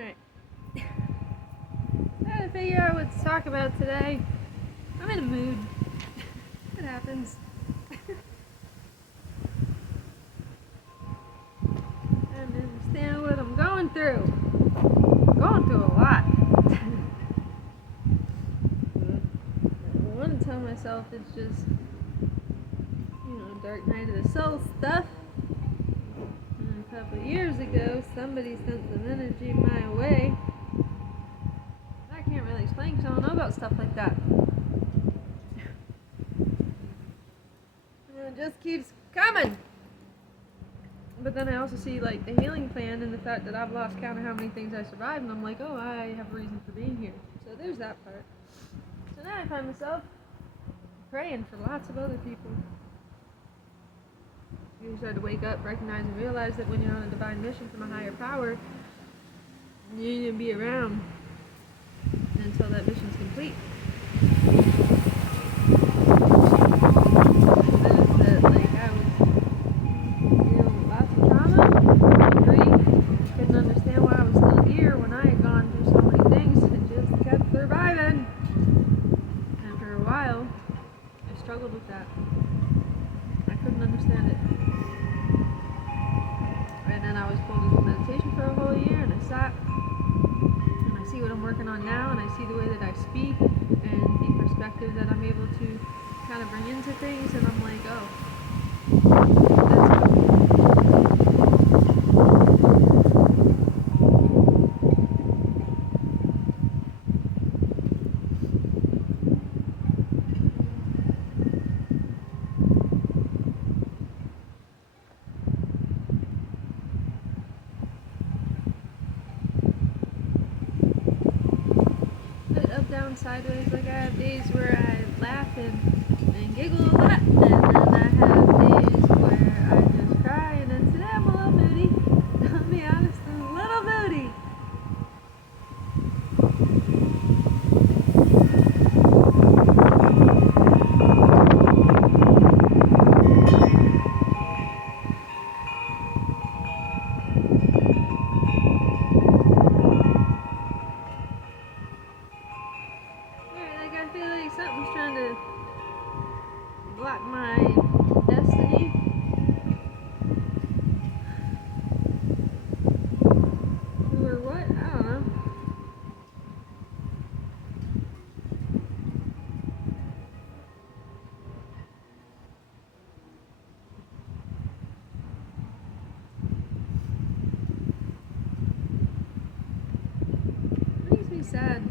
Alright. I had to figure out what to talk about today. I'm in a mood. It happens. I don't understand what I'm going through. I'm going through a lot. I want to tell myself it's just, dark night of the soul stuff. And a couple of years ago, somebody sent some energy my way. I can't really explain because I don't know about stuff like that. And it just keeps coming. But then I also see like the healing plan and the fact that I've lost count of how many things I survived, and I'm like, oh, I have a reason for being here. So there's that part. So now I find myself praying for lots of other people. You start to wake up, recognize, and realize that when you're on a divine mission from a higher power, you need to be around until that mission's complete. That like I was feeling lots of trauma, grief, couldn't understand why I was still here when I had gone through so many things and just kept surviving. And for a while, I struggled with that. I couldn't understand it. And then I was pulled into meditation for a whole year, and I sat, and I see what I'm working on now, and I see the way that I speak, and the perspective that I'm able to kind of bring into things, and I'm like, oh, that's good. Up, down, sideways. Like I have days where I laugh and giggle a lot, and then I have days where I just cry, and then today I'm a little moody. I'll be honest, I'm a little moody. I feel like something's trying to block my destiny. Who or what? I don't know. It makes me sad.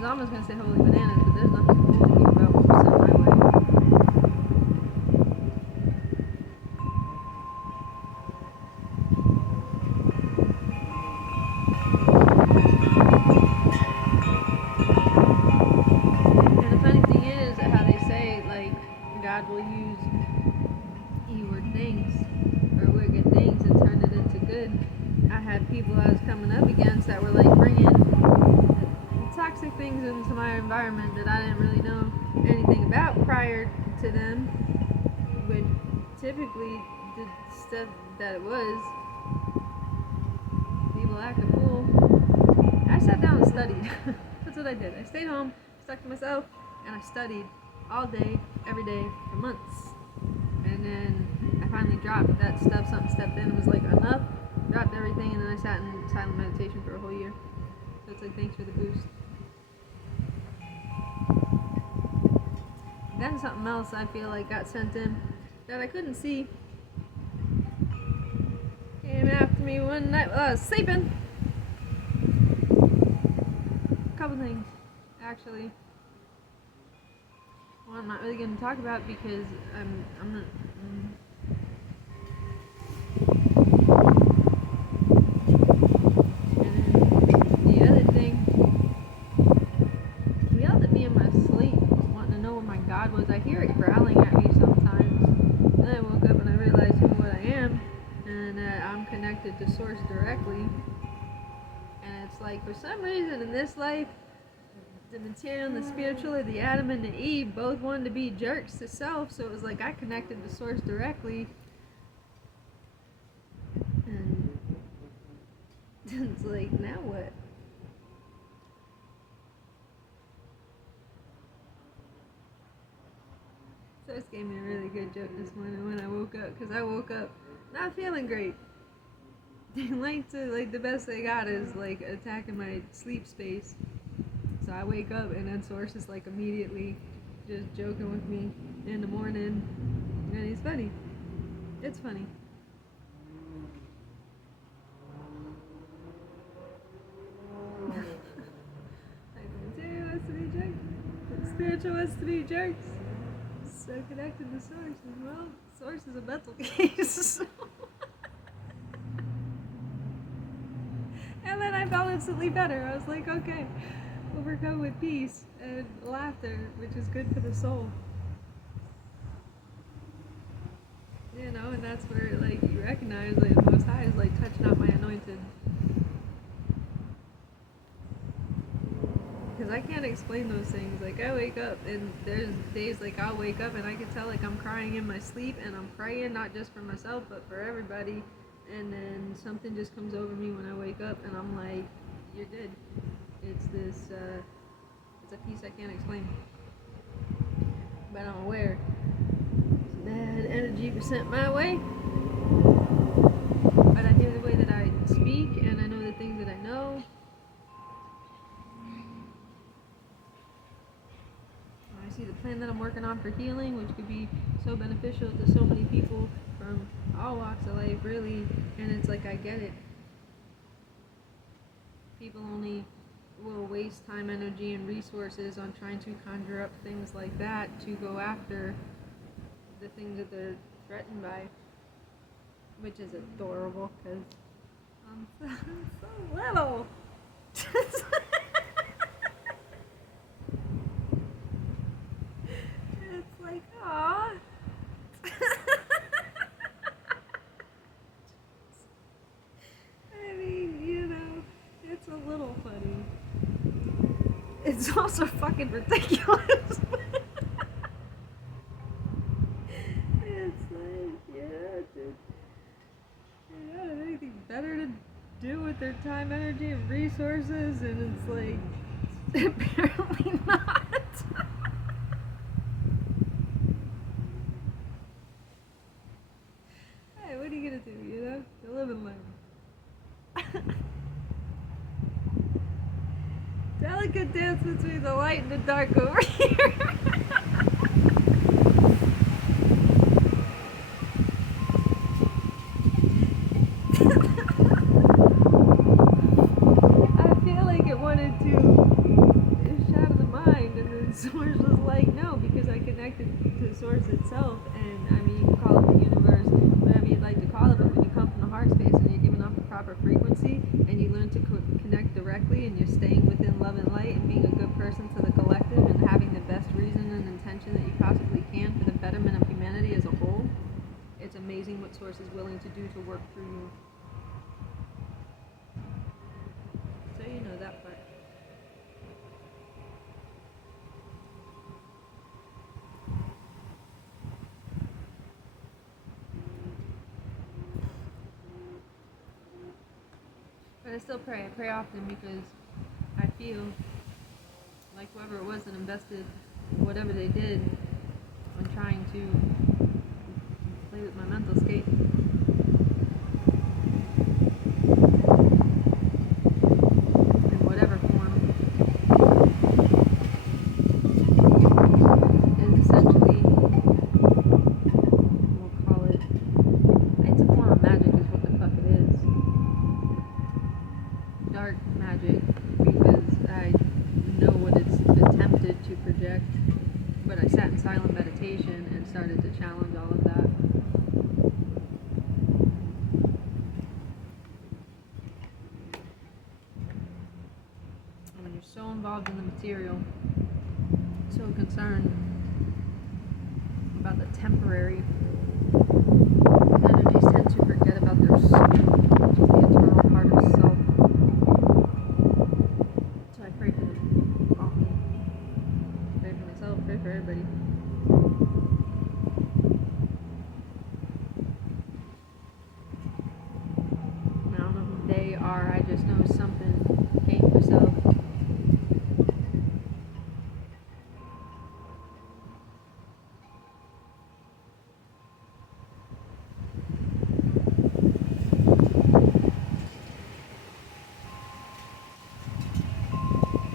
I was gonna say holy bananas, but there's nothing holy about what was sent my way. And the funny thing is how they say like God will use evil things or wicked things and turn it into good. I had people I was coming up against that were like bringing toxic things into my environment that I didn't really know anything about prior to them, would typically the stuff that it was, people act a fool. I sat down and studied. That's what I did. I stayed home, stuck to myself, and I studied all day, every day, for months. And then I finally dropped that stuff, something stepped in and was like, enough, dropped everything, and then I sat in silent meditation for a whole year. So it's like, thanks for the boost. Then something else I feel like got sent in that I couldn't see. Came after me one night while I was sleeping. A couple things, actually. Well, I'm not really going to talk about because I'm not. And then the other thing, he yelled at me in my sleep, wanting to know where my God was. I hear it growling at me sometimes. and that I'm connected to source directly. And it's like, for some reason in this life, the material and the spiritual, or the Adam and the Eve, both wanted to be jerks to self. So it was like I connected to source directly, and it's like, now what? Source gave me a really good joke this morning when I woke up, because I woke up not feeling great. Like the best they got is like attacking my sleep space. So I wake up and then Source is like immediately just joking with me in the morning, and he's funny. It's funny. Like the material wants to be jerks, the spiritual wants to be jerks. So connected to Source, and well, Source is a mental case. And then I felt instantly better. I was like, okay, overcome with peace and laughter, which is good for the soul. You know, and that's where like you recognize like the Most High is like, touch not my anointed. Because I can't explain those things. Like I wake up and there's days like I'll wake up and I can tell like I'm crying in my sleep, and I'm praying not just for myself but for everybody. And then something just comes over me when I wake up, and I'm like, you're good. It's this, it's a piece I can't explain. But I'm aware. It's bad energy was sent my way. But I hear the way that I speak, and I know the things that I know. I see the plan that I'm working on for healing, which could be so beneficial to so many people from all walks of life, really. And it's like, I get it. People only will waste time, energy, and resources on trying to conjure up things like that to go after the things that they're threatened by, which is adorable, because I'm so little. It's like, aw. I mean, you know, it's a little funny. It's also fucking ridiculous. It's like, yeah, dude. They don't have anything better to do with their time, energy, and resources, and it's like, apparently not. Hey, what are you gonna do, you know? You live and learn. Delicate dance between the light and the dark over here. I feel like it wanted to shadow the mind, and then Source was like, no, because I connected to Source itself, and I mean, you can call it the universe, whatever you'd like to call it, but when you come from the heart space and you're giving off the proper frequency, and you learn to connect directly, and you're staying within love and light, and being a good person to the collective, and having the best reason and intention that you possibly can for the betterment of humanity as a whole, it's amazing what Source is willing to do to work through you. So you know that part. But I still pray. I pray often because I feel like whoever it was that invested whatever they did on trying to play with my mental state, in whatever form, is essentially, we'll call it, it's a form of magic is what the fuck it is. Dark magic, because I know what it's attempted to project, but I sat in silent meditation and started to challenge all of that. And when you're so involved in the material, so concerned about the temporary, energies tend to forget about their source, which is the eternal part of self. So I pray for them often. Pray for myself, pray for everybody. I don't know who they are, I just know something came for self.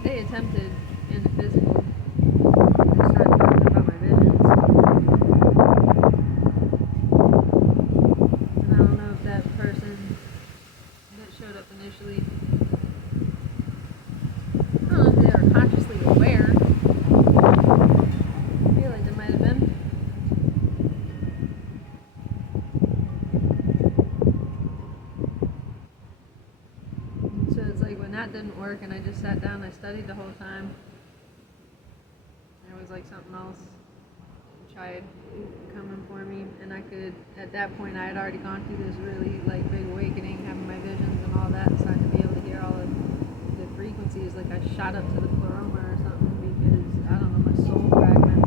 They attempted in the physical and started talking about my visions. And I don't know if that person that showed up initially, I don't know if they were consciously aware. I feel like they might have been. So it's like when that didn't work and I just sat down and I studied the whole time, there was like something else tried coming for me, and I could, at that point I had already gone through this really like big awakening, having my visions and all that, starting to be able to hear all of the frequencies. Like I shot up to the pleroma or something because, I don't know, my soul fragmented.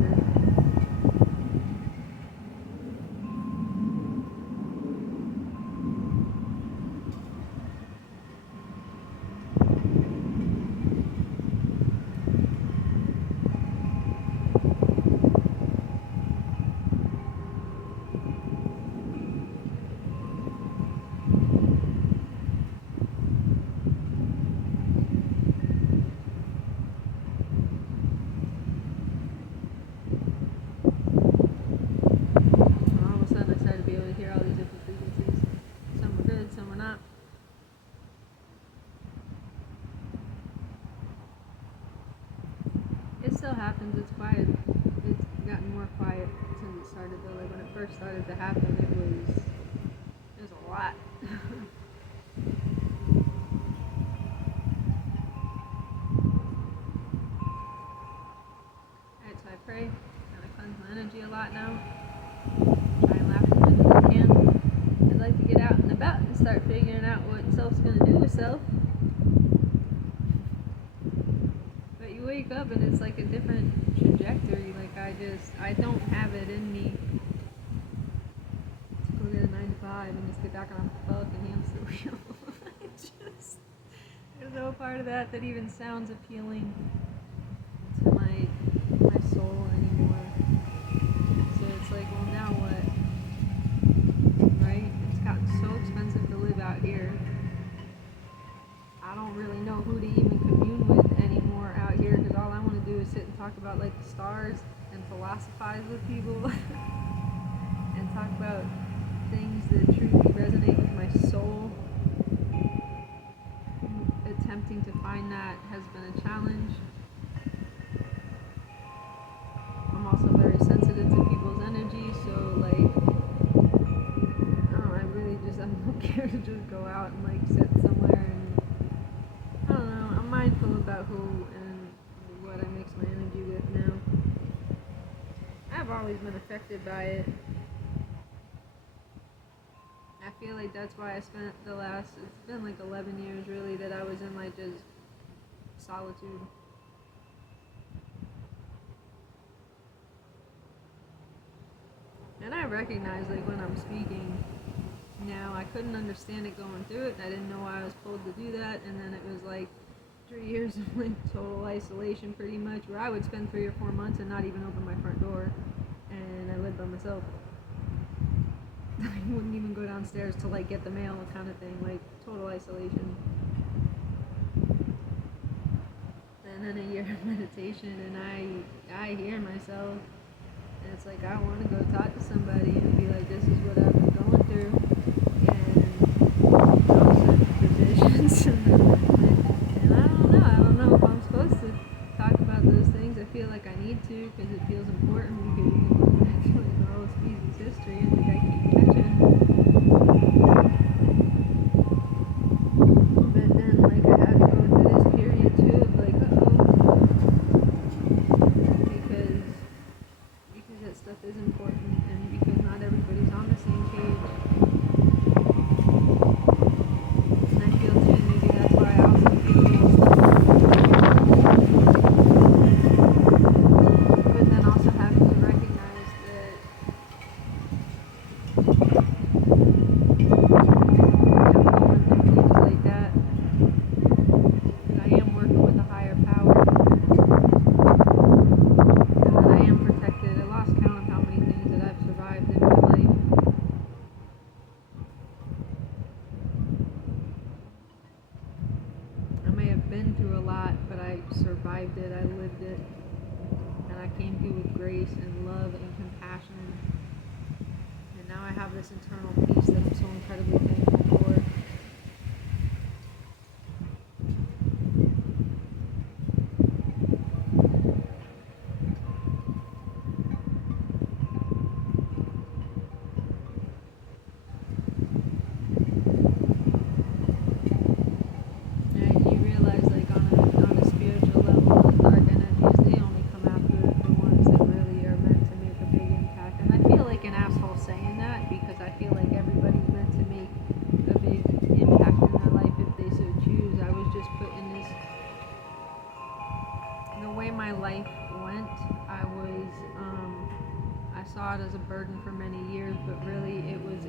It still happens, it's quiet. It's gotten more quiet since it started though. Like when it first started to happen, it was a lot. Alright, so I pray and I cleanse my energy a lot now. Try and laugh as much as I can. I'd like to get out and about and start figuring out what self's gonna do with self. But you wake up and it's like a different trajectory. Like I don't have it in me to go get a 9 to 5 and just get back on the fucking hamster wheel. There's no part of that even sounds appealing to my soul anymore. So it's like, well, now what? Right? It's gotten so expensive to live out here. I don't really know who to even commune with anymore out here, because all I want to do is sit and talk about like the stars and philosophize with people and talk about things that truly resonate with my soul. Attempting to find that has been a challenge. I'm also very sensitive to people's energy, so like, I don't care to just go out and like sit somewhere and, I don't know, I'm mindful about who and what I mix my energy with now. I've always been affected by it. I feel like that's why I spent it's been like 11 years really, that I was in like just solitude. And I recognize like when I'm speaking now, I couldn't understand it going through it. I didn't know why I was pulled to do that, and then it was like 3 years of like total isolation pretty much, where I would spend 3 or 4 months and not even open my front door, and I lived by myself. I wouldn't even go downstairs to like get the mail kind of thing, like total isolation. And then a year of meditation, and I hear myself, and it's like I want to go talk to somebody and be like, this is what I've been going through, and also provisions. And I don't know if I'm supposed to talk about those things. I feel like I need to, because it feels important, because you can look back at like the whole species history and think I keep catching. But then like I had to go through this period too of like, because that stuff is important, and because not everybody's on the same page. grace and love and compassion. And now I have this internal peace that I'm so incredibly thankful for. As a burden for many years, but really it was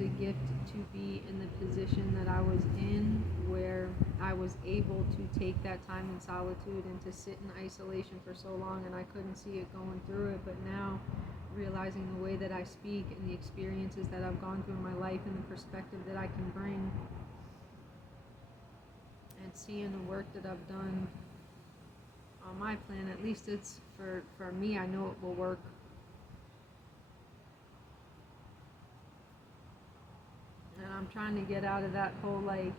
a gift to be in the position that I was in, where I was able to take that time in solitude and to sit in isolation for so long, and I couldn't see it going through it. But now, realizing the way that I speak and the experiences that I've gone through in my life and the perspective that I can bring, and seeing the work that I've done on my plan, at least it's for me, I know it will work. And I'm trying to get out of that whole like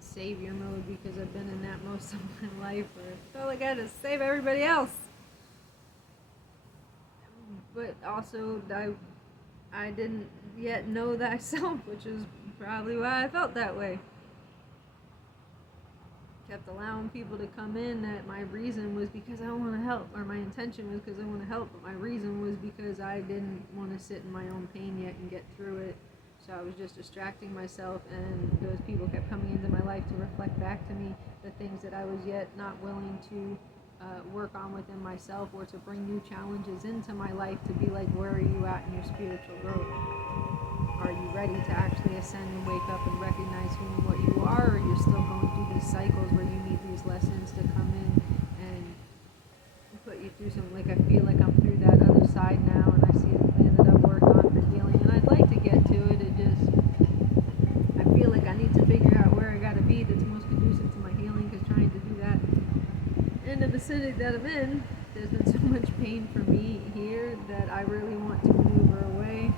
savior mode, because I've been in that most of my life where I felt like I had to save everybody else. But also I didn't yet know thyself, which is probably why I felt that way. Kept allowing people to come in that my reason was because I want to help, or my intention was because I want to help, but my reason was because I didn't want to sit in my own pain yet and get through it. So I was just distracting myself, and those people kept coming into my life to reflect back to me the things that I was yet not willing to work on within myself, or to bring new challenges into my life to be like, where are you at in your spiritual growth? Are you ready to actually ascend and wake up and recognize who and what you are, or you're still going through these cycles where you need these lessons to come in and put you through something? Like, I feel like I'm through that other side now, and I see the plan that I've worked on for healing, and I'd like to get to it. I feel like I need to figure out where I gotta be that's most conducive to my healing, because trying to do that in the vicinity that I'm in, there's been so much pain for me here that I really want to maneuver away.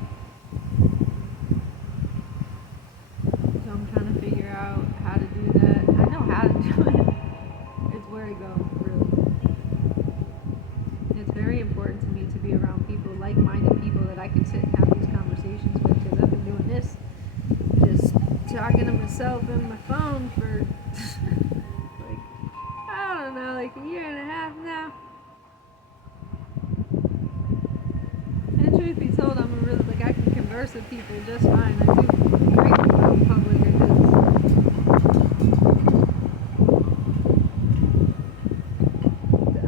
So I'm trying to figure out how to do that. I know how to do it. It's where I go, really. It's very important to me to be around people, like-minded people that I can sit and have these conversations with, because I've been doing this, just talking to myself in my phone for like, I don't know, like a year and a half now. And truth be told, I'm a really, like, I can converse with people just fine. I do great out in public, I guess.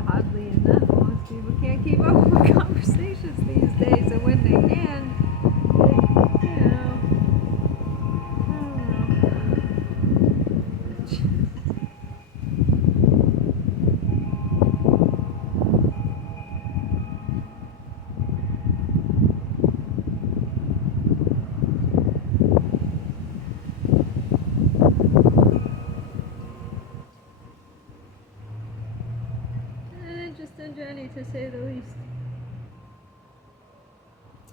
Oddly enough, most people can't keep up with conversations these days, and when they can, you know, I don't know. Journey, to say the least.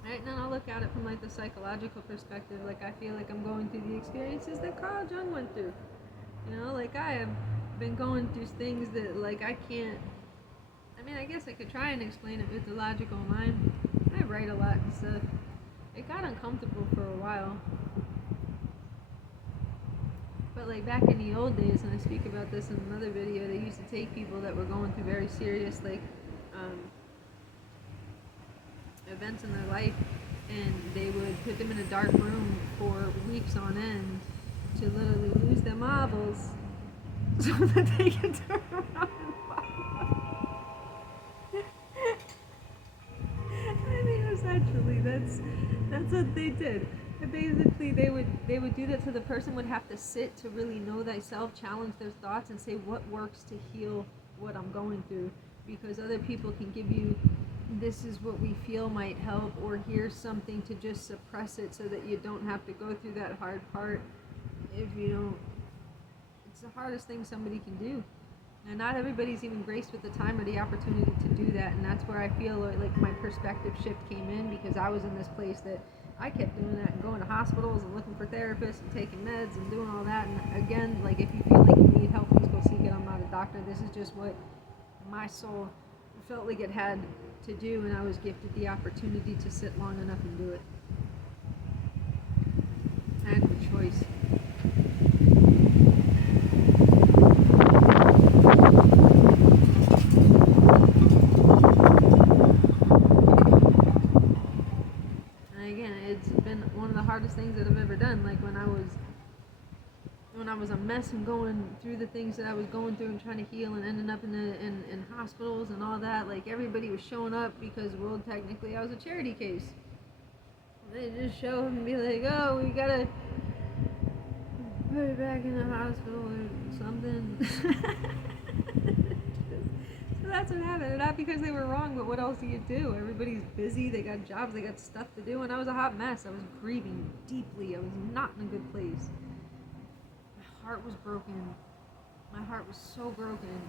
Right now, I look at it from like the psychological perspective. Like, I feel like I'm going through the experiences that Carl Jung went through. You know, like, I have been going through things that, like, I can't. I mean, I guess I could try and explain it with the logical mind. I write a lot and stuff. It got uncomfortable for a while. But like back in the old days, and I speak about this in another video, they used to take people that were going through very serious like events in their life, and they would put them in a dark room for weeks on end to literally lose their marbles so that they can turn around and follow. I mean, essentially, that's what they did. Basically, they would do that, so the person would have to sit to really know thyself, challenge their thoughts, and say what works to heal what I'm going through. Because other people can give you, this is what we feel might help, or here's something to just suppress it so that you don't have to go through that hard part. If you don't, it's the hardest thing somebody can do. And not everybody's even graced with the time or the opportunity to do that. And that's where I feel like my perspective shift came in, because I was in this place that I kept doing that and going to hospitals and looking for therapists and taking meds and doing all that. And again, like, if you feel like you need help, please go seek it. I'm not a doctor. This is just what my soul felt like it had to do, and I was gifted the opportunity to sit long enough and do it. I had no choice. And again, it's been one of the hardest things that I've ever done. Like, when I was a mess and going through the things that I was going through and trying to heal and ending up in hospitals and all that, like, everybody was showing up because, well, technically I was a charity case. They just show up and be like, oh, we gotta put it back in the hospital or something. So that's what happened. Not because they were wrong, but what else do you do? Everybody's busy, they got jobs, they got stuff to do, and I was a hot mess. I was grieving deeply. I was not in a good place. My heart was broken. My heart was so broken.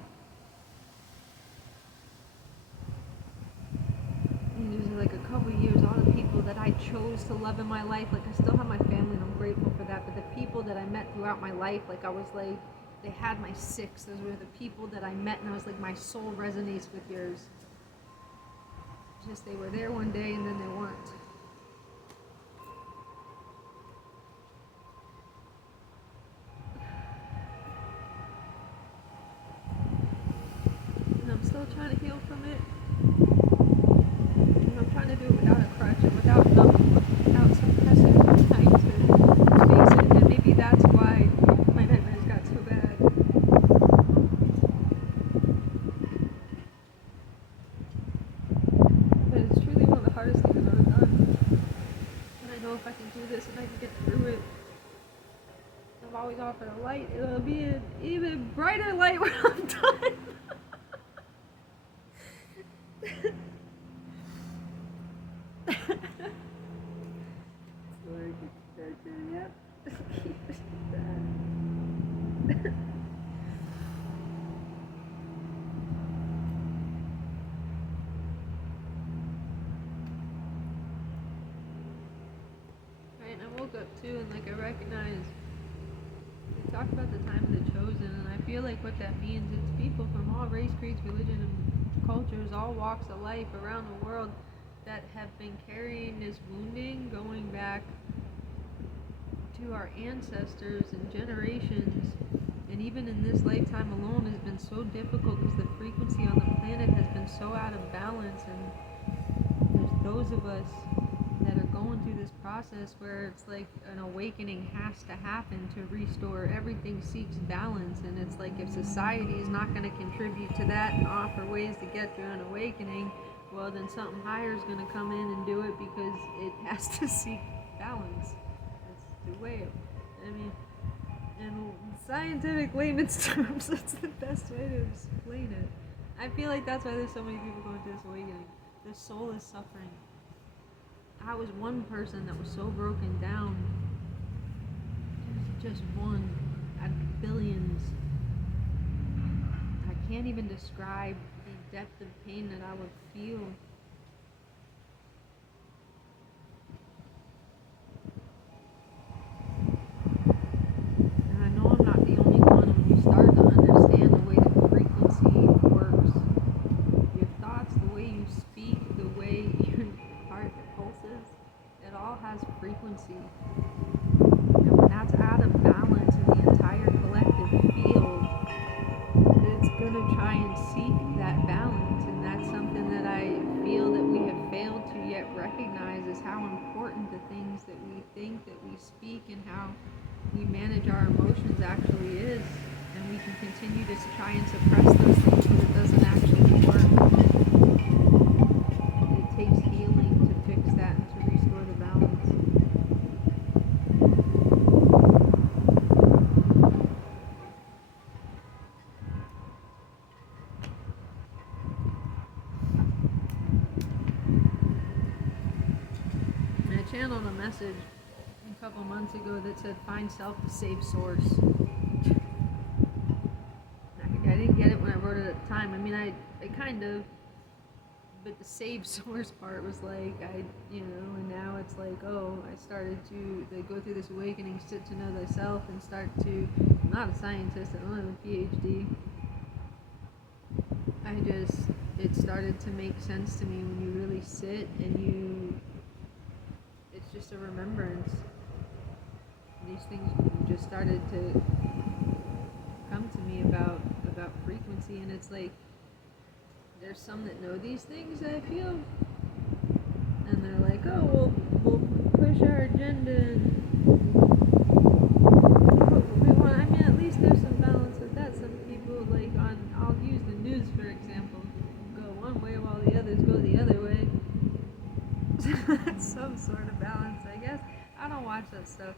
And just like a couple of years, all the people that I chose to love in my life, like, I still have my family and I'm grateful for that, but the people that I met throughout my life, like, I was like, they had my six. Those were the people that I met, and I was like, my soul resonates with yours. Just, they were there one day and then they weren't. And I'm still trying to heal from it. And I'm trying to do it without a crutch and without numbing, without suppressing, trying to face it. And maybe that's why my nightmares got so bad. But it's truly one of the hardest things I've ever done. And I know if I can do this and I can get through it, I've always offered a light. It'll be an even brighter light when I'm done. Yep. Right, and I woke up too, and like, I recognized, we talked about the time of the chosen, and I feel like what that means, it's people from all race, creeds, religion, and cultures, all walks of life around the world, that have been carrying this wounding going back to our ancestors and generations. And even in this lifetime alone has been so difficult because the frequency on the planet has been so out of balance, and there's those of us that are going through this process where it's like an awakening has to happen to restore. Everything seeks balance, and it's like, if society is not going to contribute to that and offer ways to get to an awakening, well, then something higher is going to come in and do it, because it has to seek balance. That's the way I mean, in scientific layman's terms, that's the best way to explain it. I feel like that's why there's so many people going through this awakening. The soul is suffering. I was one person that was so broken down. Just one out of billions. I can't even describe the depth of pain that I would feel. And I know I'm not the only one. When you start to understand the way the frequency works, your thoughts, the way you speak, the way your heart pulses, it all has frequency. And when that's out of balance in the entire collective field, it's going to try and seek that balance. And that's something that I feel that we have failed to yet recognize, is how important the things that we think, that we speak, and how we manage our emotions actually is. And we can continue to try and suppress those things, but it doesn't actually work. It takes healing to fix that and to restore the balance. And I channeled a message a couple months ago that said, find self to save source. I didn't get it when I wrote it at the time. I mean, I kind of, but the save source part was like, and now it's like, oh, I started to go through this awakening, sit to know thyself, and start to, I'm not a scientist, I don't have a PhD. It started to make sense to me when you really sit and it's just a remembrance. These things just started to come to me about frequency, and it's like, there's some that know these things, I feel, and they're like, oh, we'll push our agenda and we want. I mean, at least there's some balance with that. Some people, like, I'll use the news for example, go one way while the others go the other way. That's some sort of balance, I guess. I don't watch that stuff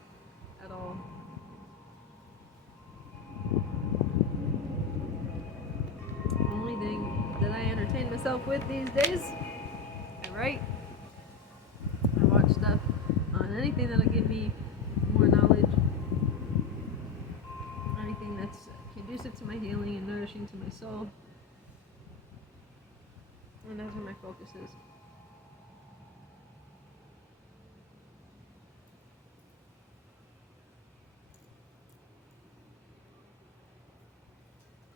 at all. The only thing that I entertain myself with these days, I write. I watch stuff on anything that'll give me more knowledge, anything that's conducive to my healing and nourishing to my soul, and that's where my focus is.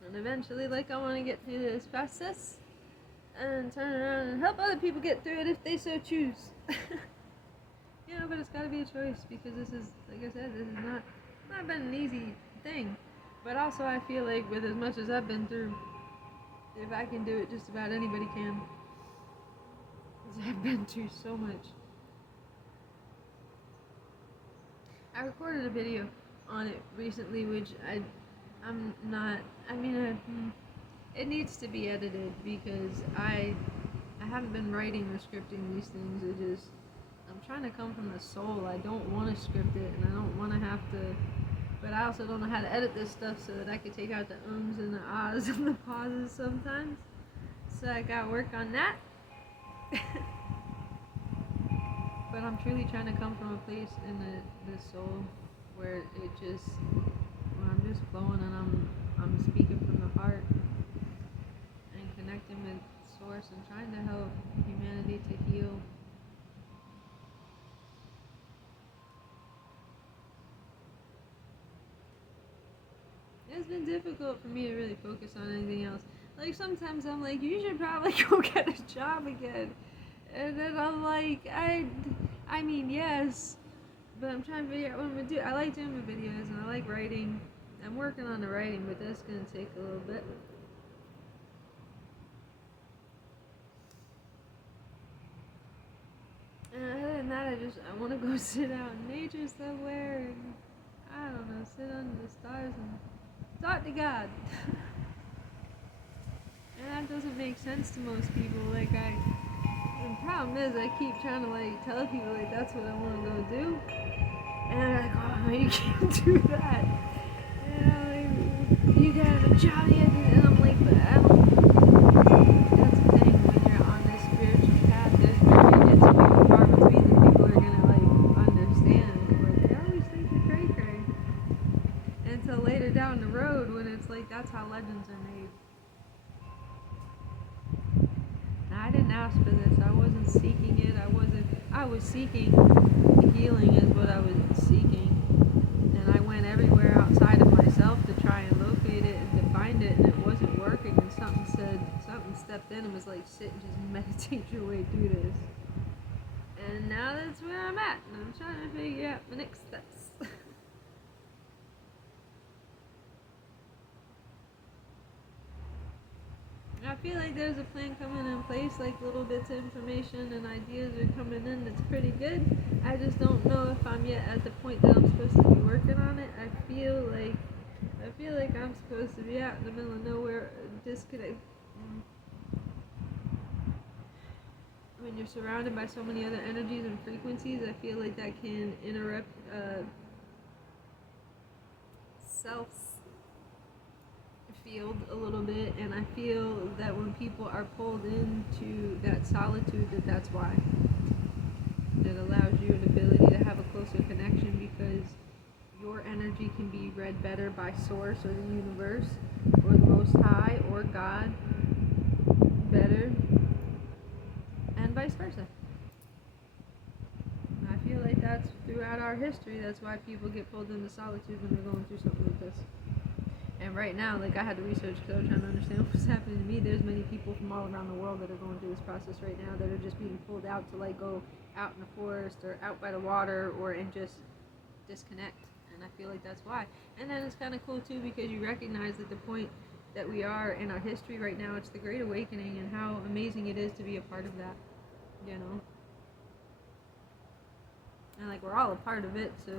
And eventually, like, I want to get through this process and turn around and help other people get through it if they so choose. But it's got to be a choice, because this is, like I said, this is not been an easy thing. But also, I feel like with as much as I've been through, if I can do it, just about anybody can. Because I've been through so much. I recorded a video on it recently, which I'm not. I mean, it needs to be edited, because I haven't been writing or scripting these things. I'm trying to come from the soul. I don't want to script it, and I don't want to have to. But I also don't know how to edit this stuff so that I can take out the ums and the ahs and the pauses sometimes. So I got to work on that. But I'm truly trying to come from a place in the soul where I'm just flowing, and I'm speaking from the heart and connecting with source and trying to help humanity to heal. It's been difficult for me to really focus on anything else. Like, sometimes I'm like, you should probably go get a job again. And then I'm like, I mean, yes, but I'm trying to figure out what I'm going to do. I like doing my videos, and I like writing. I'm working on the writing, but that's going to take a little bit. And other than that, I want to go sit out in nature somewhere, and I don't know, sit under the stars and talk to God. And that doesn't make sense to most people. Like, the problem is, I keep trying to, like, tell people, like, that's what I want to go do. And they're like, oh, you can't do that. Like, you gotta have a job yet. And I'm like, but I don't. That's the thing, when you're on this spiritual path, it's few far between the people are gonna, like, understand. Like, they always think you're cray-cray. Until later down the road, when it's like, that's how legends are made. I didn't ask for this. I wasn't seeking it. I was seeking healing is what I was seeking. And I went everywhere outside of myself to try and locate it and to find it, and it wasn't working. And something stepped in and was like, sit and just meditate your way through this. And now that's where I'm at. And I'm trying to figure out the next steps. I feel like there's a plan coming in place, like little bits of information and ideas are coming in that's pretty good. I just don't know if I'm yet at the point that I'm supposed to be working on it. I feel like I'm supposed to be out in the middle of nowhere, disconnected. When you're surrounded by so many other energies and frequencies, I feel like that can interrupt self field a little bit, and I feel that when people are pulled into that solitude, that's why. It allows you an ability to have a closer connection, because your energy can be read better by Source or the universe or the Most High or God better, and vice versa. I feel like that's throughout our history. That's why people get pulled into solitude when they're going through something like this. And right now, like I had to research because I was trying to understand what's happening to me. There's many people from all around the world that are going through this process right now that are just being pulled out to like go out in the forest or out by the water or and just disconnect. And I feel like that's why. And then it's kind of cool too because you recognize that the point that we are in our history right now, it's the Great Awakening, and how amazing it is to be a part of that, you know. And like we're all a part of it, so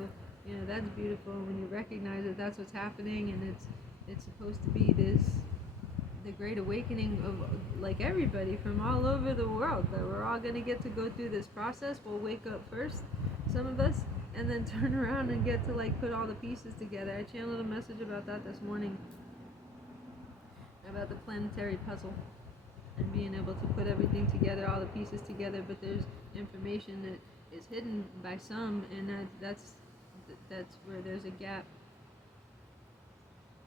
you know that's beautiful when you recognize that that's what's happening, and it's supposed to be the Great Awakening of like everybody from all over the world, that we're all gonna get to go through this process. We'll wake up first, some of us, and then turn around and get to like put all the pieces together. I channeled a message about that this morning, about the planetary puzzle and being able to put everything together, all the pieces together, but there's information that is hidden by some, and that's where there's a gap.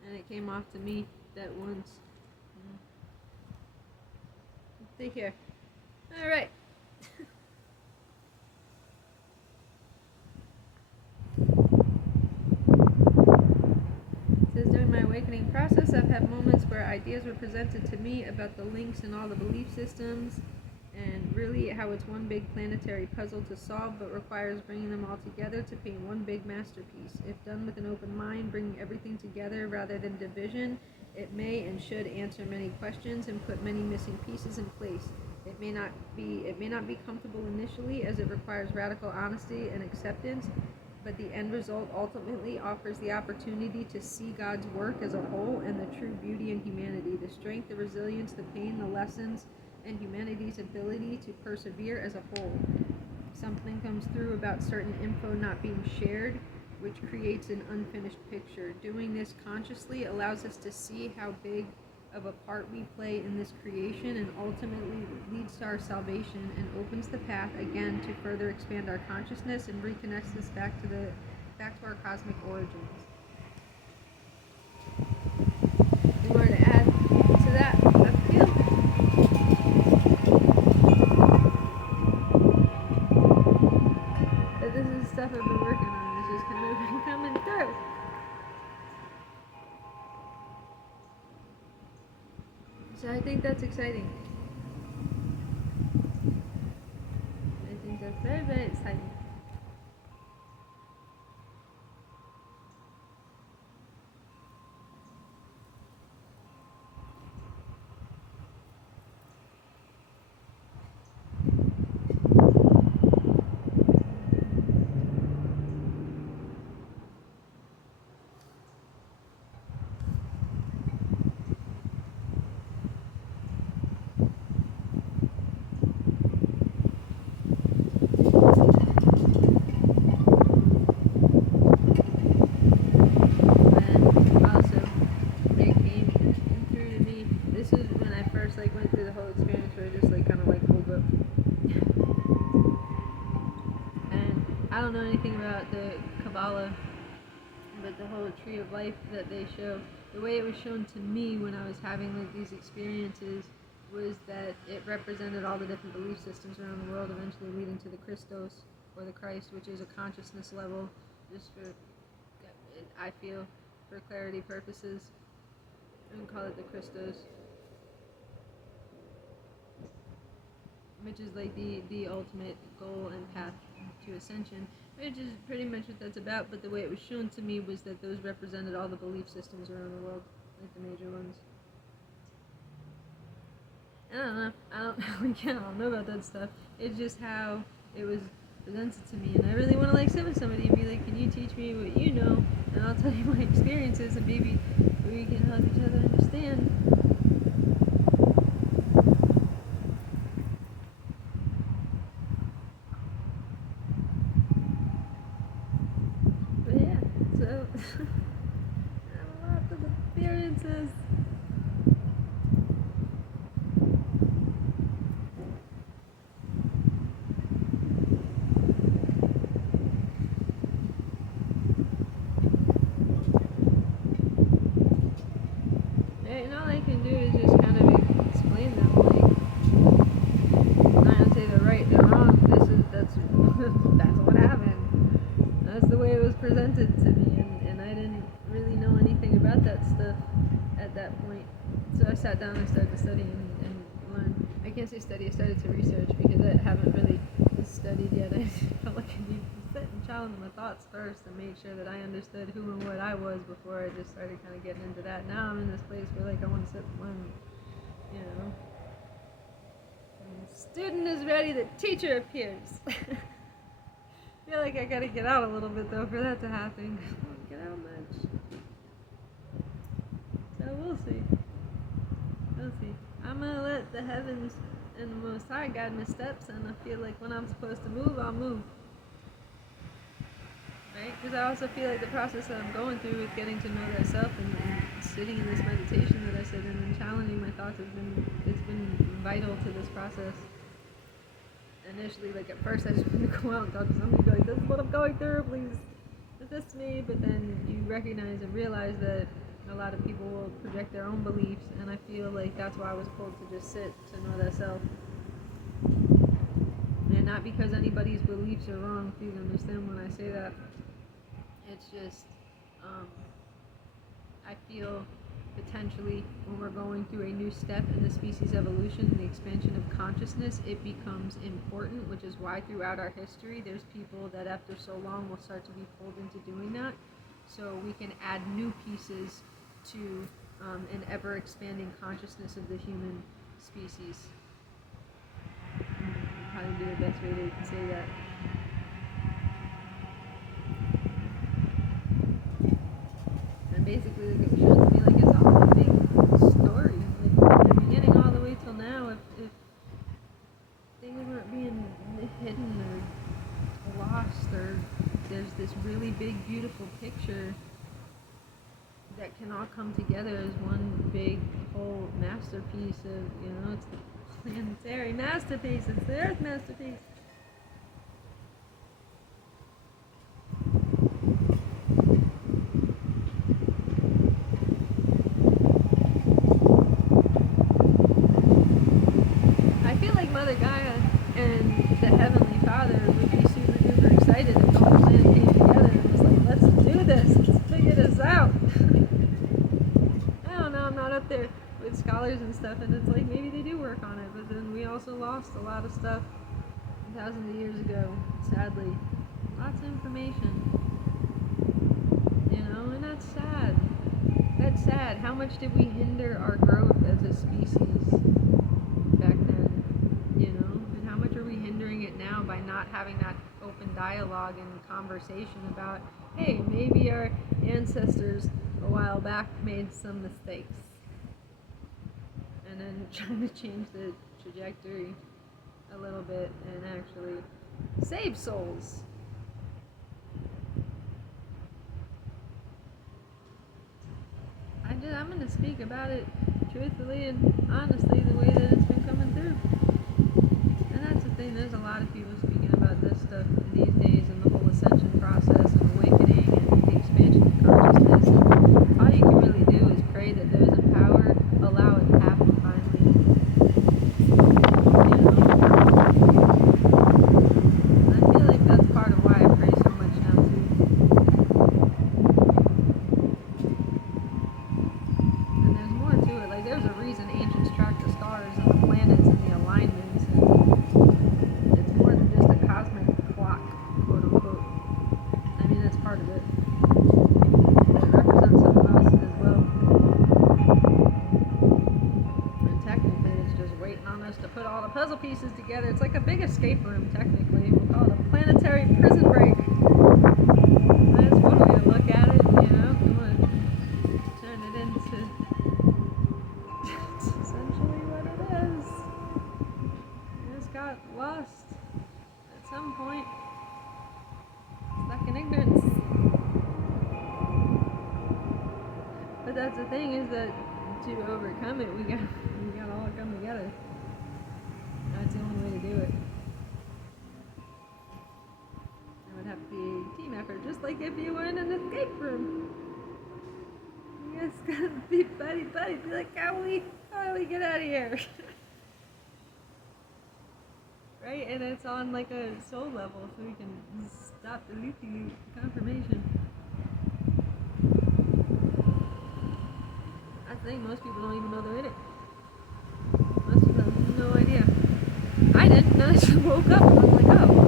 And it came off to me that once. Take care. All right. It says, during my awakening process, I've had moments where ideas were presented to me about the links in all the belief systems, and really how it's one big planetary puzzle to solve, but requires bringing them all together to paint one big masterpiece. If done with an open mind, bringing everything together rather than division, it may and should answer many questions and put many missing pieces in place. It may not be comfortable initially, as it requires radical honesty and acceptance, but the end result ultimately offers the opportunity to see God's work as a whole and the true beauty in humanity, the strength, the resilience, the pain, the lessons, and humanity's ability to persevere as a whole. Something comes through about certain info not being shared, which creates an unfinished picture. Doing this consciously allows us to see how big of a part we play in this creation, and ultimately leads to our salvation and opens the path again to further expand our consciousness and reconnects us back to our cosmic origins. You wanted to add to that, I feel? But this is stuff I've been working on. It's just kind of been coming through. So I think that's exciting. I think that's very, very exciting. I don't know anything about the Kabbalah, but the whole tree of life that they show, the way it was shown to me when I was having like these experiences was that it represented all the different belief systems around the world, eventually leading to the Christos, or the Christ, which is a consciousness level, just for, I feel, for clarity purposes. I would call it the Christos, which is like the ultimate goal and path to ascension, which is pretty much what that's about. But the way it was shown to me was that those represented all the belief systems around the world, like the major ones. I don't know. I don't know about that stuff. It's just how it was presented to me, and I really want to like sit with somebody and be like, "Can you teach me what you know?" And I'll tell you my experiences, and maybe we can help each other understand. But yeah, so I have a lot of experiences. can't say study, I started to research because I haven't really studied yet. I felt like I needed to sit and challenge my thoughts first and make sure that I understood who and what I was before I just started kind of getting into that. Now I'm in this place where like I want to sit and learn, you know. When the student is ready, the teacher appears. I feel like I gotta get out a little bit though for that to happen. I don't get out much. So we'll see. We'll see. I'm gonna let the heavens and the Most High guide my steps, and I feel like when I'm supposed to move, I'll move. Right? Because I also feel like the process that I'm going through with getting to know that self and sitting in this meditation that I sit in and challenging my thoughts it's been vital to this process. Initially, like at first I just wanted to go out and talk to somebody and be like, this is what I'm going through, please assist me. But then you recognize and realize that a lot of people will project their own beliefs, and I feel like that's why I was pulled to just sit to know that self. And not because anybody's beliefs are wrong, please understand when I say that. It's just, I feel potentially when we're going through a new step in the species evolution, the expansion of consciousness, it becomes important, which is why throughout our history there's people that after so long will start to be pulled into doing that, so we can add new pieces to an ever-expanding consciousness of the human species. Probably be the best way to say that. And basically, like, it shows me like it's all a big story. Like from the beginning all the way till now, if things weren't being hidden or lost, or there's this really big, beautiful picture that can all come together as one big whole masterpiece of, you know, it's the planetary masterpiece, it's the earth masterpiece. I feel like Mother Gaia and the Heavenly Father would be super duper excited if the whole planet came together and was like, let's do this, let's figure this out. I don't know, I'm not up there with scholars and stuff, and it's like maybe they do work on it, but then we also lost a lot of stuff thousands of years ago, sadly. Lots of information, you know, and that's sad. That's sad. How much did we hinder our growth as a species back then, you know, and how much are we hindering it now by not having that open dialogue and conversation about, hey, maybe our ancestors a while back made some mistakes, and then trying to change the trajectory a little bit and actually save souls. I'm going to speak about it truthfully and honestly the way that it's been coming through. And that's the thing, there's a lot of people speaking about this stuff these days, and the whole ascension process and awakening and the expansion of consciousness. And all you can really do is pray that those in power allow it to happen finally. You know? And I feel like that's part of why I pray so much now too. And there's more to it. Like, there's a reason ancients track the stars and the planets and the alignments, and it's more than just a cosmic clock, quote unquote. I mean, that's part of it. But it represents something else as well. And technically, it's just waiting on us to put all the puzzle pieces together. It's like a big escape room, technically. We'll call it a planetary prison break. That's one way to look at it, you know, if we want to turn it into it's essentially what it is. We just got lost at some point, stuck in ignorance. But that's the thing, is that to overcome it, we got all come together. That's the only way to do it. It would have to be a team effort, just like if you were in an escape room. You just gotta be buddy, be like, how do we get out of here? Right? And it's on like a soul level, so we can stop the loopy confirmation. I think most people don't even know they're in it. Most people have no idea. excited, and then I just woke up and I was like, oh.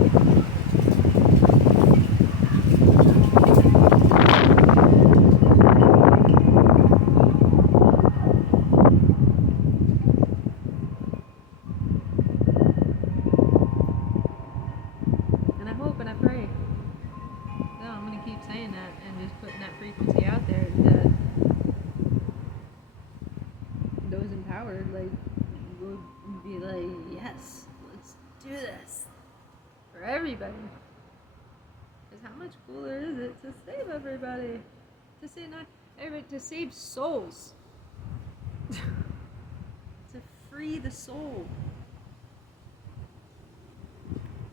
And I hope and I pray. No, I'm going to keep saying that and just putting that frequency out there that those empowered, like, will be like, yes, let's do this for everybody. Because how much cooler is it to save everybody? To save not everybody, to save souls. To free the soul.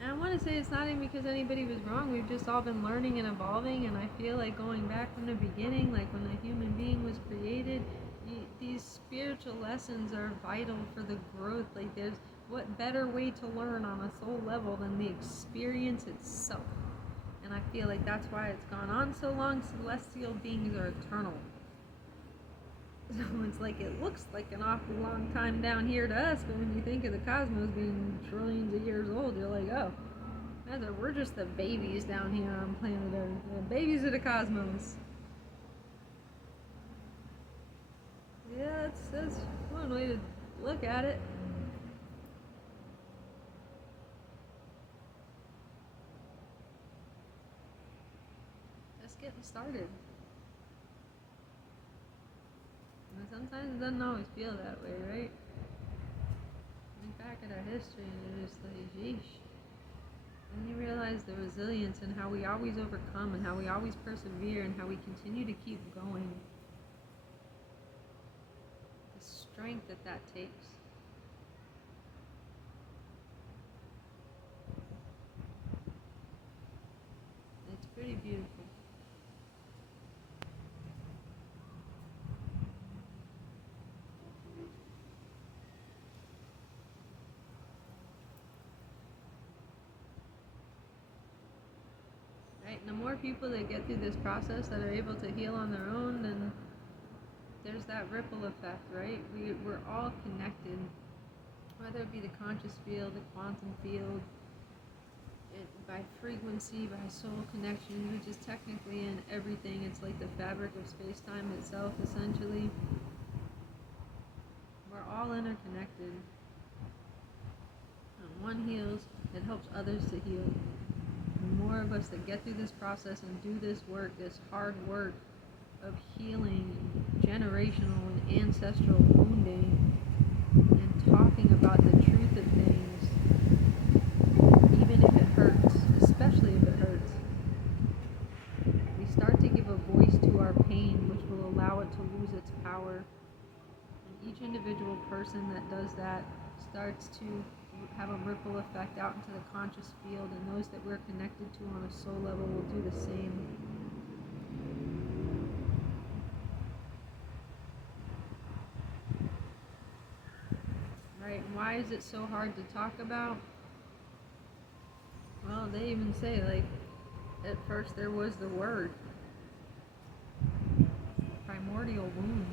And I want to say it's not even because anybody was wrong. We've just all been learning and evolving. And I feel like going back from the beginning, like when a human being was created, these spiritual lessons are vital for the growth. Like there's what better way to learn on a soul level than the experience itself. And I feel like that's why it's gone on so long. Celestial beings are eternal. So it's like it looks like an awfully long time down here to us, but when you think of the cosmos being trillions of years old, you're like, oh, we're just the babies down here on planet Earth. The babies of the cosmos. Yeah, that's one way to look at it. Just getting started. And sometimes it doesn't always feel that way, right? Look back at our history and you're just like, yeesh. And you realize the resilience and how we always overcome and how we always persevere and how we continue to keep going. The strength that takes. It's pretty beautiful. Right? And the more people that get through this process that are able to heal on their own, then there's that ripple effect, right? We're all connected, whether it be the conscious field, the quantum field, by frequency, by soul connection, which is technically in everything. It's like the fabric of space-time itself, essentially. We're all interconnected. When one heals, it helps others to heal. The more of us that get through this process and do this work, this hard work of healing generational and ancestral wounding and talking about the truth of things, even if it hurts, especially if it hurts, we start to give a voice to our pain, which will allow it to lose its power. And each individual person that does that starts to have a ripple effect out into the conscious field, and those that we're connected to on a soul level will do the same. Right, and why is it so hard to talk about? Well, they even say, like, at first there was the word. Primordial womb.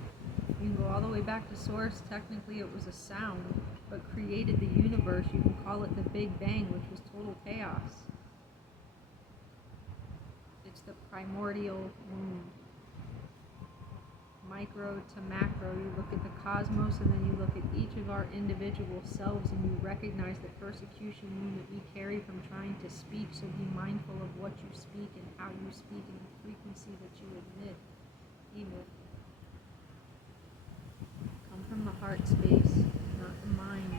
You can go all the way back to source. Technically it was a sound, but created the universe. You can call it the Big Bang, which was total chaos. It's the primordial womb. Micro to macro, you look at the cosmos and then you look at each of our individual selves and you recognize the persecution wound that we carry from trying to speak. So be mindful of what you speak and how you speak and the frequency that you emit. Come from the heart space, not the mind.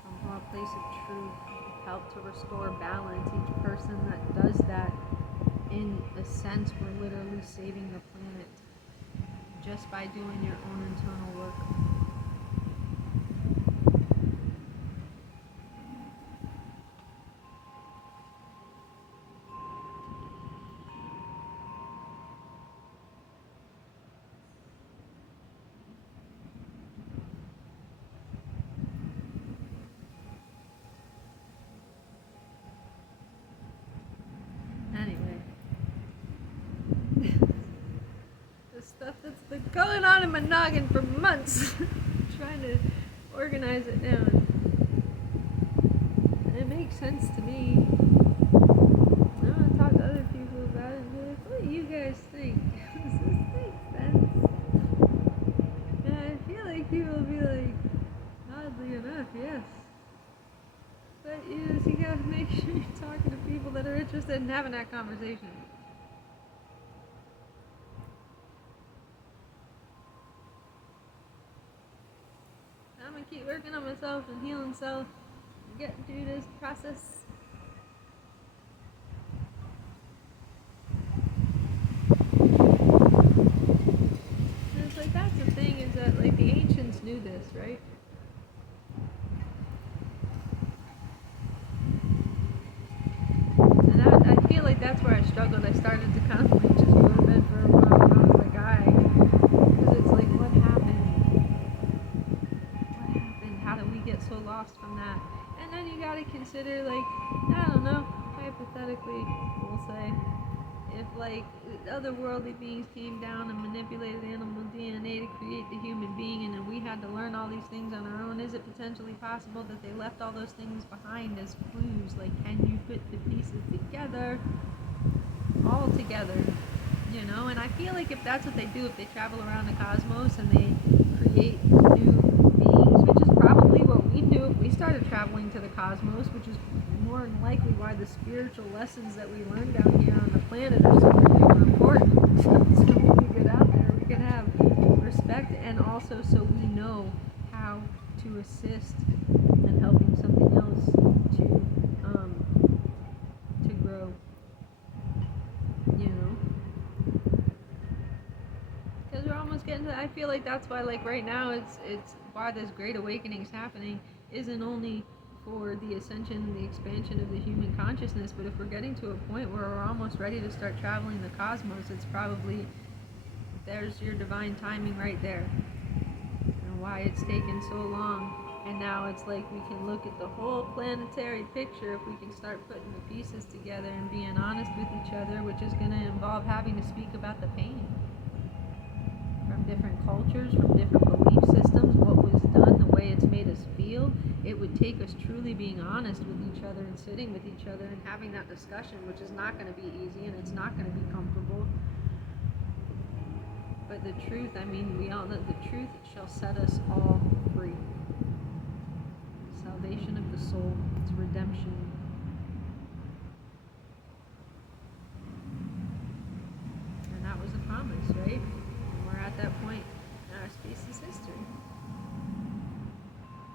Come from a place of truth. Help to restore balance. Each person that does that, in a sense, we're literally saving the planet just by doing your own internal work. Stuff that's been going on in my noggin for months. Trying to organize it down. sense to me. I want to talk to other people about it and be like, what do you guys think? Does this make sense? And I feel like people will be like, oddly enough, yes. But you gotta make sure you're talking to people that are interested in having that conversation. I'm gonna keep working on myself and healing self and getting through this process. And it's like, that's the thing, is that like the ancients knew this, right? And I feel like that's where I struggled. I started to kind of like just go to bed for a while and I was like, because it's like, what happened? What happened? How did we get so lost from that? And then you gotta consider, like, I don't know, hypothetically, we'll say, if like otherworldly beings came down and manipulated animal DNA to create the human being, and then we had to learn all these things on our own, is it potentially possible that they left all those things behind as clues? Like, can you put the pieces together, all together? You know, and I feel like if that's what they do, if they travel around the cosmos and they create new beings, which is probably what we do if we started traveling to the cosmos, which is more than likely why the spiritual lessons that we learn down here on the planet are so super important. So when we get out there, we can have respect, and also so we know how to assist in helping something else to grow. You know. Because we're almost getting to, I feel like that's why, like, right now it's why this great awakening is happening, isn't only for the ascension and the expansion of the human consciousness, but if we're getting to a point where we're almost ready to start traveling the cosmos, it's probably, there's your divine timing right there, and why it's taken so long. And now it's like we can look at the whole planetary picture if we can start putting the pieces together and being honest with each other, which is going to involve having to speak about the pain from different cultures, from different belief systems, what was done, the way it's made us feel. It would take us truly being honest with each other and sitting with each other and having that discussion, which is not going to be easy and it's not going to be comfortable. But the truth, I mean, we all know the truth shall set us all free. Salvation of the soul, it's redemption. And that was the promise, right? And we're at that point in our species history.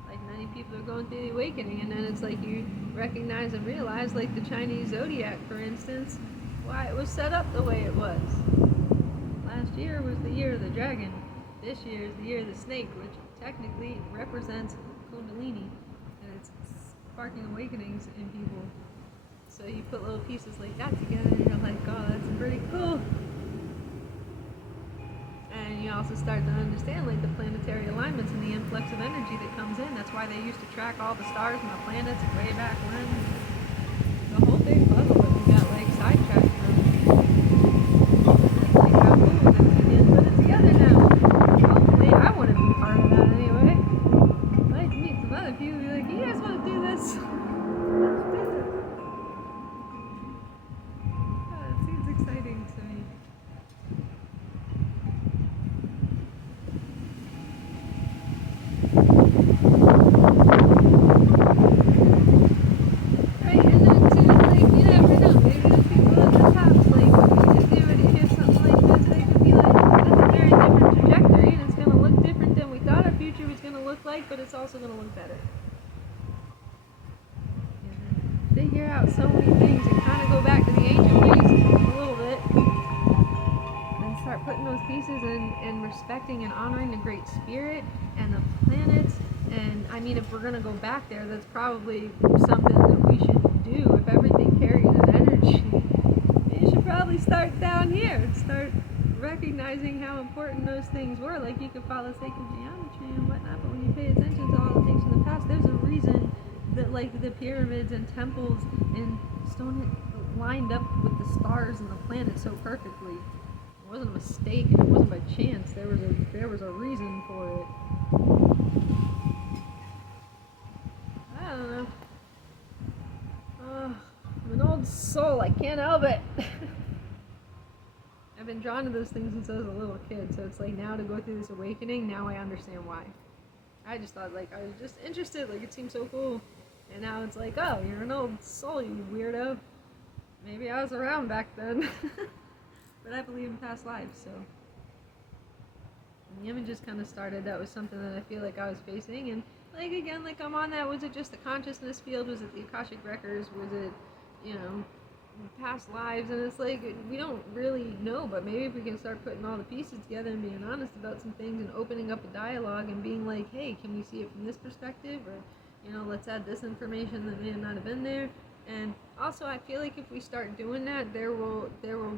Like, many people are going through the awakening, and then it's like you recognize and realize, like the Chinese zodiac, for instance, why it was set up the way it was. Last year was the year of the dragon. This year is the year of the snake, which technically represents Kundalini, and it's sparking awakenings in people. So you put little pieces like that together, and you're like, oh, that's pretty cool. And you also start to understand, like, the planetary alignments and the influx of energy that comes in. That's why they used to track all the stars and the planets way back when. The whole big puzzle that we got, like, sidetracked from. And it's like, how cool that we can put it together now. Hopefully, I want to be part of that anyway. I'd like to meet some other people and be like, you guys want to do this? Let's do it. Oh, it seems exciting to me. But it's also going to look better. Figure out so many things and kind of go back to the ancient ways a little bit and start putting those pieces and respecting and honoring the Great Spirit and the planets. And I mean, if we're going to go back there, that's probably something that we should do. If everything carries an energy, you should probably start down here and start recognizing how important those things were. Like, you could follow sacred geometry and whatnot, but when you pay attention to all the things from the past, there's a reason that, like, the pyramids and temples and stone lined up with the stars and the planets so perfectly. It wasn't a mistake, and it wasn't by chance. There was a reason for it. I don't know. I can't help it. I've been drawn to those things since I was a little kid, so it's like now to go through this awakening, now I understand why. I just thought like I was just interested, like it seemed so cool. And now it's like, oh, you're an old soul, you weirdo. Maybe I was around back then. But I believe in past lives, so. And the images kind of started, that was something that I feel like I was facing. And like again, like I'm on that, was it just the consciousness field? Was it the Akashic Records? Was it, past lives? And it's like, we don't really know, but maybe if we can start putting all the pieces together and being honest about some things and opening up a dialogue and being like, hey, can we see it from this perspective? Or, let's add this information that may not have been there. And also, I feel like if we start doing that, there will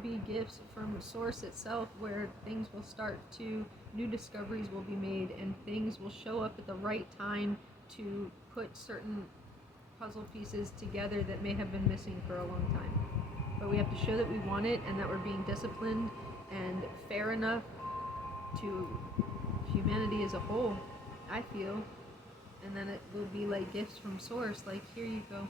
be gifts from Source itself where things will start to, new discoveries will be made, and things will show up at the right time to put certain puzzle pieces together that may have been missing for a long time. But we have to show that we want it and that we're being disciplined and fair enough to humanity as a whole, I feel. And then it will be like gifts from Source, like, here you go.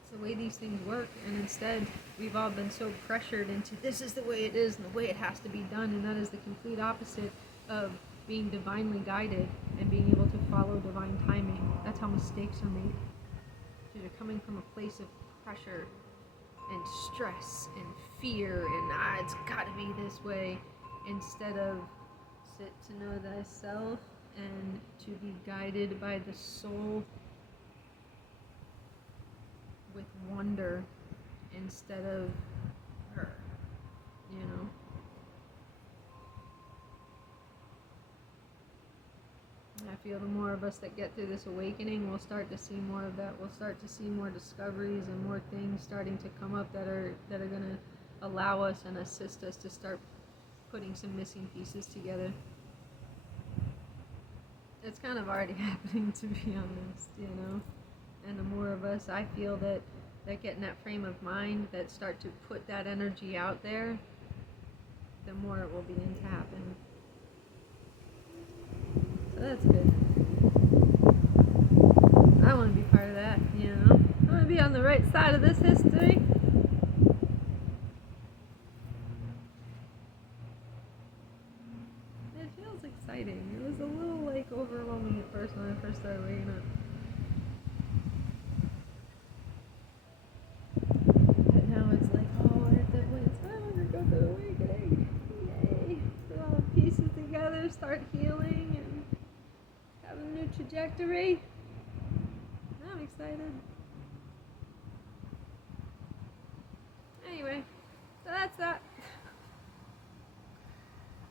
It's the way these things work, and instead we've all been so pressured into this is the way it is and the way it has to be done, and that is the complete opposite of being divinely guided and being able to follow divine timing. That's how mistakes are made. Because you're coming from a place of pressure and stress and fear and it's gotta be this way, instead of sit to know thyself and to be guided by the soul with wonder instead of her, I feel the more of us that get through this awakening, we'll start to see more of that. We'll start to see more discoveries and more things starting to come up that are going to allow us and assist us to start putting some missing pieces together. It's kind of already happening, to be honest, And the more of us, I feel that get in that frame of mind, that start to put that energy out there, the more it will begin to happen. So that's good. I want to be part of that, I want to be on the right side of this history. It feels exciting. It was a little overwhelming at first when I first started waking up. But now it's like, it's time to go through the awakening. Yay! Put all the pieces together, start healing, and have a new trajectory. I'm excited. Anyway, so that's that.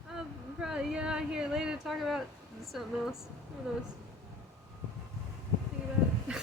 I'll probably get on here later to talk about something else. Who knows? Think about it.